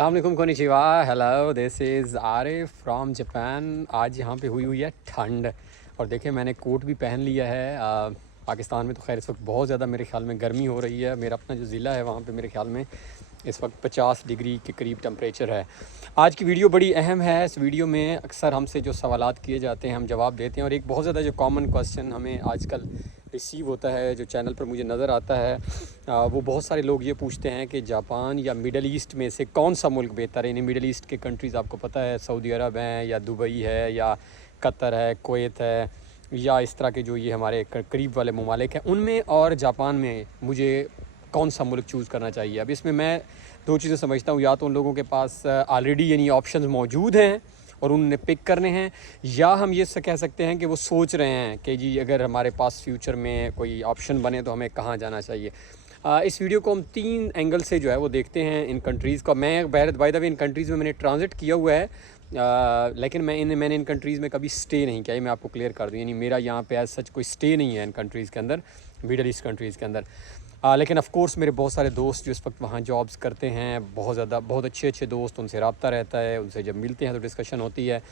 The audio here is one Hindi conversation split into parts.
अस्सलाम वालेकुम konnichiwa, hello, this is Arif from Japan. आज यहाँ पे हुई है ठंड और देखिए मैंने कोट भी पहन लिया है। पाकिस्तान में तो खैर इस वक्त बहुत ज़्यादा मेरे ख्याल में गर्मी हो रही है। मेरा अपना जो ज़िला है वहाँ पे मेरे ख्याल में इस वक्त 50 डिग्री के करीब टेम्परेचर है। आज की वीडियो बड़ी अहम है। इस वीडियो में अक्सर हमसे जो सवालात किए जाते हैं हम जवाब देते हैं, और एक बहुत ज़्यादा जो कॉमन क्वेश्चन हमें आजकल रिसीव होता है, जो चैनल पर मुझे नज़र आता है, वो बहुत सारे लोग ये पूछते हैं कि जापान या मिडल ईस्ट में से कौन सा मुल्क बेहतर है। यानी मिडल ईस्ट के कंट्रीज़ आपको पता है, सऊदी अरब हैं या दुबई है या कतर है, कुवैत है, या इस तरह के जो ये हमारे करीब वाले ममालिक हैं, उनमें और जापान में मुझे कौन सा मुल्क चूज़ करना चाहिए। अब इसमें मैं दो चीज़ें समझता हूँ, या तो उन लोगों के पास ऑलरेडी यानी ऑप्शंस मौजूद हैं और उन्होंने पिक करने हैं, या हम ये कह सकते हैं कि वो सोच रहे हैं कि जी अगर हमारे पास फ्यूचर में कोई ऑप्शन बने तो हमें कहाँ जाना चाहिए। इस वीडियो को हम 3 एंगल से जो है वो देखते हैं इन कंट्रीज़ का। मैं by the way in countries में मैंने ट्रांजिट किया हुआ है, लेकिन मैंने इन कंट्रीज़ में कभी स्टे नहीं किया। ये मैं आपको क्लियर कर दूँ, यानी मेरा यहाँ पे एज सच कोई स्टे नहीं है इन कंट्रीज़ के अंदर, मिडल ईस्ट कंट्रीज़ के अंदर। लेकिन ऑफ़ कोर्स मेरे बहुत सारे दोस्त जो इस वक्त वहाँ जॉब्स करते हैं, बहुत अच्छे दोस्त, उनसे रब्ता रहता है, उनसे जब मिलते हैं तो डिस्कशन होती है।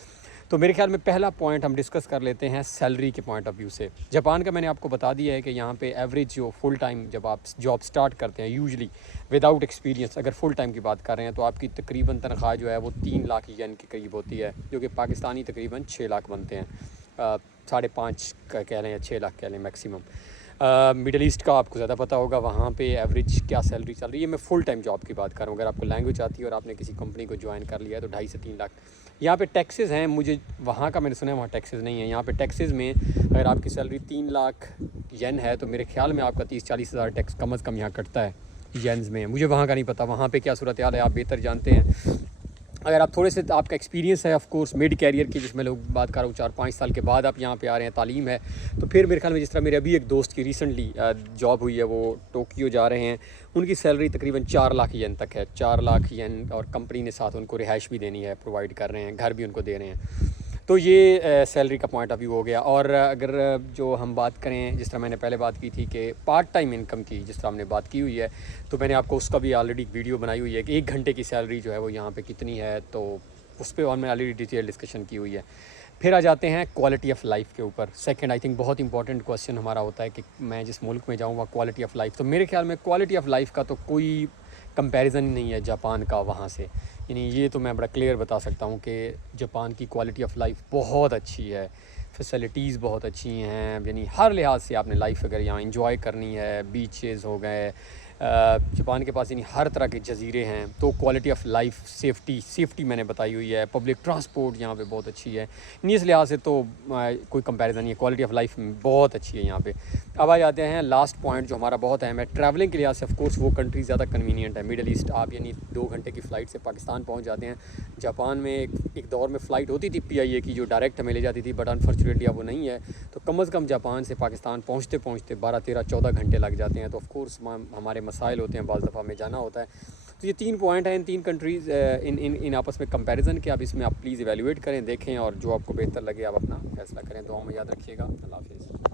तो मेरे ख्याल में पहला पॉइंट हम डिस्कस कर लेते हैं सैलरी के पॉइंट ऑफ व्यू से। जापान का मैंने आपको बता दिया है कि यहाँ पे एवरेज जो फुल टाइम जब आप जॉब स्टार्ट करते हैं, यूजुअली विदाउट एक्सपीरियंस अगर फुल टाइम की बात कर रहे हैं, तो आपकी तकरीबन तनख्वाह जो है वो 3 लाख येन के करीब होती है, जो कि पाकिस्तानी तकरीबन 6 लाख बनते हैं। 5.5 का कह लें या 6 लाख कह लें मैक्सिमम। मिडल ईस्ट का आपको ज़्यादा पता होगा वहाँ पे एवरेज क्या सैलरी चल रही है। मैं फ़ुल टाइम जॉब की बात कर रहा हूँ। अगर आपको लैंग्वेज आती है और आपने किसी कंपनी को ज्वाइन कर लिया है तो 2.5 से 3 लाख। यहाँ पे टैक्सेस हैं, मुझे वहाँ का मैंने सुना है वहाँ टैक्सेस नहीं है। यहाँ पे टैक्सेस में अगर आपकी सैलरी 3 लाख येन है तो मेरे ख्याल में आपका 30-40 हज़ार टैक्स कम अज़ कम यहाँ कटता है येन्स में। मुझे वहाँ का नहीं पता, वहाँ पे क्या सूरत हाल है आप बेहतर जानते हैं। अगर आप थोड़े से आपका एक्सपीरियंस है ऑफ कोर्स मिड कैरियर की, जिसमें लोग बात कर रहा हूँ 4-5 साल के बाद आप यहाँ पे आ रहे हैं, तालीम है, तो फिर मेरे ख्याल में जिस तरह मेरे अभी एक दोस्त की रिसेंटली जॉब हुई है, वो टोक्यो जा रहे हैं, उनकी सैलरी तकरीबन 4 लाख येन तक है। 4 लाख येन, और कंपनी ने साथ उनको रिहाइश भी देनी है, प्रोवाइड कर रहे हैं, घर भी उनको दे रहे हैं। तो ये सैलरी का पॉइंट ऑफ व्यू हो गया। और अगर जो हम बात करें, जिस तरह मैंने पहले बात की थी कि पार्ट टाइम इनकम की जिस तरह हमने बात की हुई है, तो मैंने आपको उसका भी ऑलरेडी वीडियो बनाई हुई है कि 1 घंटे की सैलरी जो है वो यहाँ पे कितनी है, तो उस पर और मैंने ऑलरेडी डिटेल डिस्कशन की हुई है। फिर आ जाते हैं क्वालिटी ऑफ़ लाइफ के ऊपर। सेकंड आई थिंक बहुत इंपॉर्टेंट क्वेश्चन हमारा होता है कि मैं जिस मुल्क में जाऊँ वहाँ क्वालिटी ऑफ़ लाइफ, तो मेरे ख्याल में क्वालिटी ऑफ़ लाइफ का तो कोई कंपैरिजन ही नहीं है जापान का वहाँ से। यानी ये तो मैं बड़ा क्लियर बता सकता हूँ कि जापान की क्वालिटी ऑफ़ लाइफ बहुत अच्छी है, फैसिलिटीज़ बहुत अच्छी हैं, यानी हर लिहाज से आपने लाइफ अगर यहाँ इंजॉय करनी है, बीचेस हो गए, जापान के पास यानी हर तरह के जजीरे हैं, तो क्वालिटी ऑफ़ लाइफ, सेफ्टी मैंने बताई हुई है, पब्लिक ट्रांसपोर्ट यहाँ पे बहुत अच्छी है। इस लिहाज से तो कोई कंपैरिजन नहीं है, क्वालिटी ऑफ़ लाइफ बहुत अच्छी है यहाँ पे। अब आ जाते हैं लास्ट पॉइंट जो हमारा बहुत अहम है ट्रैवलिंग के लिहाज से। ऑफ कोर्स वो कंट्री ज़्यादा कन्वीनियंट है। मिडल ईस्ट आप यानी 2 घंटे की फ़्लाइट से पाकिस्तान पहुँच जाते हैं। जापान में एक दौर में फ़्लाइट होती थी PIA की जो डायरेक्ट हमें ले जाती थी, बट अनफॉर्चुनेटली अब वो नहीं है। तो कम अज़ कम जापान से पाकिस्तान पहुँचते 12-13-14 घंटे लग जाते हैं। तो ऑफ कोर्स हमारे मसाइल होते हैं, बाज़ दफ़ा हमें जाना होता है। तो ये 3 पॉइंट हैं, इन 3 कंट्रीज़ इन आपस में कंपैरिजन के। आप इसमें आप प्लीज़ इवैल्यूएट करें, देखें, और जो आपको बेहतर लगे आप अपना फ़ैसला करें। दुआ में याद रखिएगा। अल्लाह हाफ़िज़।